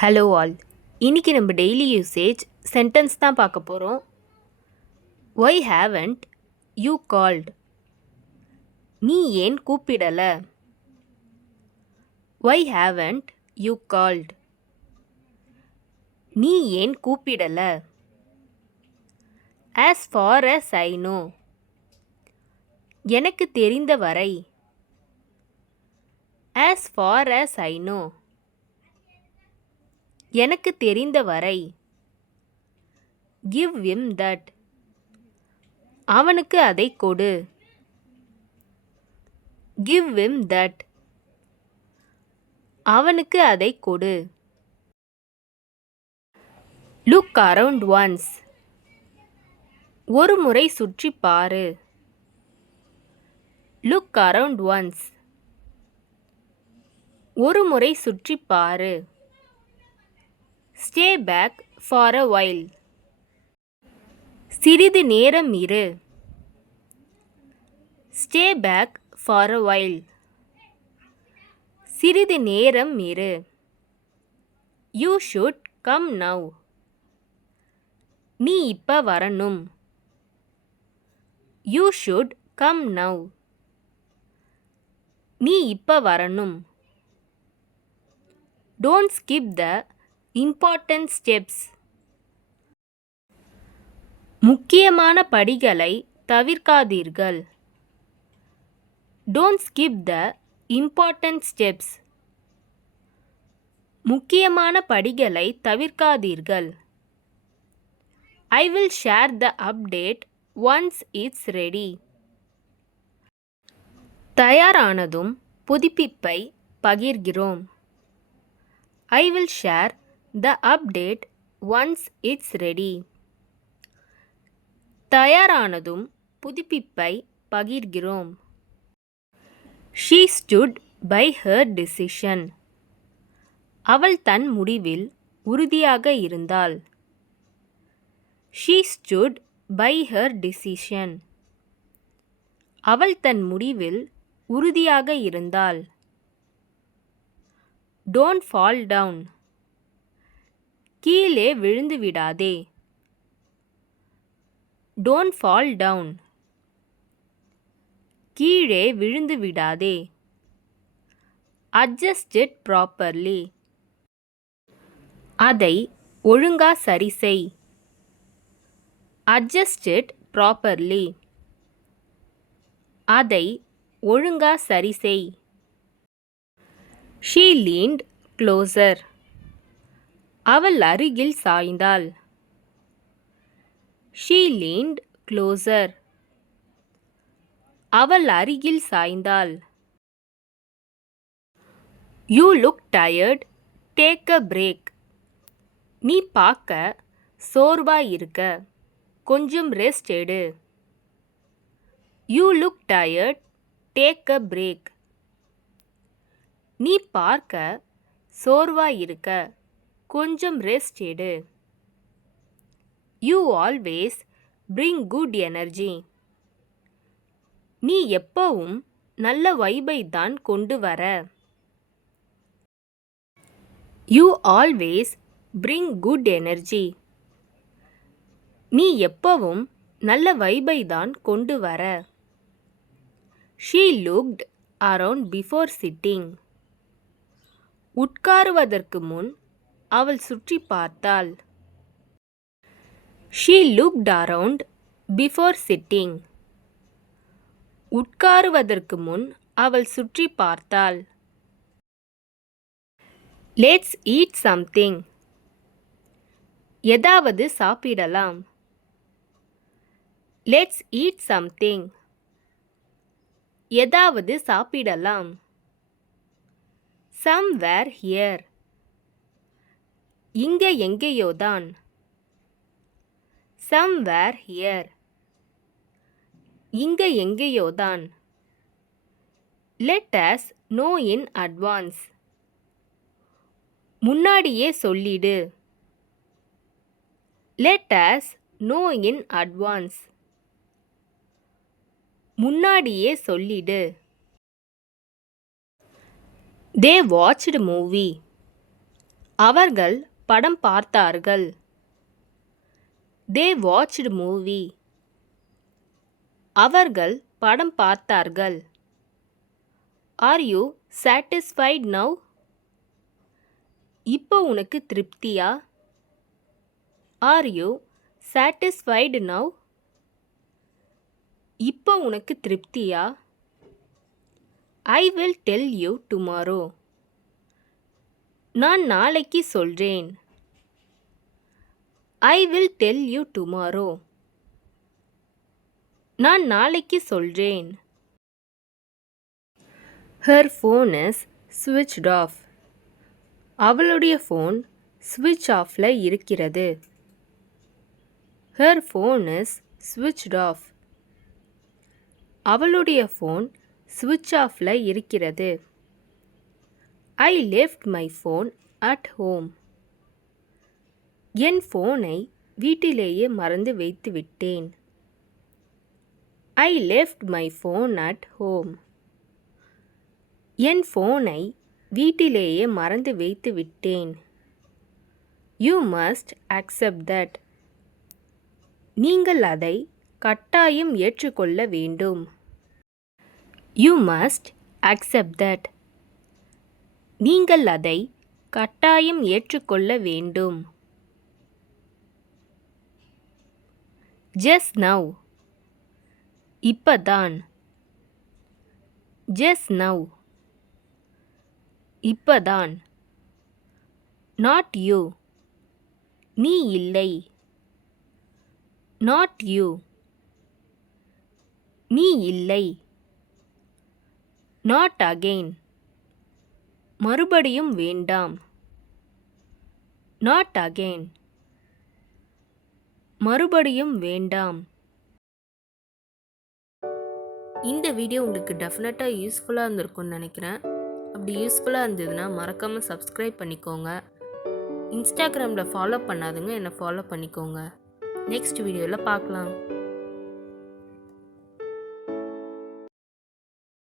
Hello all. இன்னைக்கு நம்ம daily usage sentence தான் பார்க்க போகிறோம். Why haven't you called? நீ ஏன் கூப்பிடல? Why haven't you called? நீ ஏன் கூப்பிடல? as far as I know. எனக்கு தெரிந்தவரை. as far as I know. எனக்கு தெரிந்தவரை. give him that. அவனுக்கு அதை கொடு. give him that. அவனுக்கு அதை கொடு. look around once. ஒரு முறை சுற்றி பாரு. look around once. ஒரு முறை சுற்றி பாரு. stay back for a while. சிறிது நேரம் இரு. stay back for a while. சிறிது நேரம் இரு. you should come now. நீ இப்ப வரணும். you should come now. நீ இப்ப வரணும். don't skip the important steps. முக்கியமான படிகளை தவிர்க்காதீர்கள். don't skip the important steps. முக்கியமான படிகளை தவிர்க்காதீர்கள். I will share the update once it's ready. தயாரானதும் புதுப்பிப்பை பகிர்கிறோம். I will share the update once it's ready. தயாரானதும் புதுப்பிப்பை பகிர்கிறோம். She stood by her decision. அவள் தன் முடிவில் உறுதியாக இருந்தாள். She stood by her decision. அவள் தன் முடிவில் உறுதியாக இருந்தாள். Don't fall down. கீழே விழுந்து விடாதே. Don't fall down. கீழே விழுந்து விடாதே. Adjust it properly. அதை ஒழுங்கா சரி செய். Adjust it properly. அதை ஒழுங்கா சரி செய். She leaned closer. அவள் அருகில் சாய்ந்தாள். She leaned closer. அவள் அருகில் சாய்ந்தாள். You look tired. Take a break. நீ பார்க்க சோர்வாய் இருக்க. கொஞ்சம் ரெஸ்ட் எடு. You look tired. Take a break. நீ பார்க்க சோர்வாய் இருக்க. கொஞ்சம் ரெஸ்ட் எடு. You always bring good energy. நீ எப்பவும் நல்ல வைபை தான் கொண்டு வர. You always bring good energy. நீ எப்பவும் நல்ல வைபை தான் கொண்டு வர. She looked around before sitting. உட்காருவதற்கு முன் அவள் சுற்றி பார்த்தாள். She looked around before sitting. உட்காருவதற்கு முன் அவள் சுற்றி பார்த்தாள். Let's eat something. ஏதாவது சாப்பிடலாம். Let's eat something. ஏதாவது சாப்பிடலாம். Somewhere here. இங்க எங்கேயோதான். Somewhere here. இங்க எங்கேயோதான். Let us know in advance. முன்னாடியே சொல்லிடு. Let us know in advance. முன்னாடியே சொல்லிடு. They watched movie. அவர்கள் படம் பார்த்தார்கள். They watched movie. அவர்கள் படம் பார்த்தார்கள். Are you satisfied now? இப்போ உனக்கு திருப்தியா? Are you satisfied now? இப்போ உனக்கு திருப்தியா? I will tell you tomorrow. நான் நாளைக்கு சொல்றேன். I will tell you tomorrow. நான் நாளைக்கு சொல்றேன். Her phone is switched off. அவளுடைய ஃபோன் ஸ்விட்ச் ஆஃப்ல இருக்கிறது. Her phone is switched off. அவளுடைய ஃபோன் ஸ்விட்ச் ஆஃப்ல இருக்கிறது. I left my phone at home. என் ஃபோனை வீட்டிலேயே மறந்து வைத்து விட்டேன். I left my phone at home. என் ஃபோனை வீட்டிலேயே மறந்து வைத்து விட்டேன். You must accept that. நீங்கள் அதை கட்டாயம் ஏற்றுக்கொள்ள வேண்டும். You must accept that. நீங்கள் அதை கட்டாயம் ஏற்றுக்கொள்ள வேண்டும். Just now. இப்பதான். Just now. இப்பதான். Not you. நீ இல்லை. Not you. நீ இல்லை. Not again. மறுபடியும் வேண்டாம். Not again. மறுபடியும் வேண்டாம். இந்த வீடியோ உங்களுக்கு டெஃபினட்டாக யூஸ்ஃபுல்லாக இருந்திருக்கும்னு நினைக்கிறேன். அப்படி யூஸ்ஃபுல்லாக இருந்ததுன்னா மறக்காமல் சப்ஸ்கிரைப் பண்ணிக்கோங்க. இன்ஸ்டாகிராமில் ஃபாலோ பண்ணாதுங்க என்னை ஃபாலோ பண்ணிக்கோங்க. நெக்ஸ்ட் வீடியோவில் பார்க்கலாம்.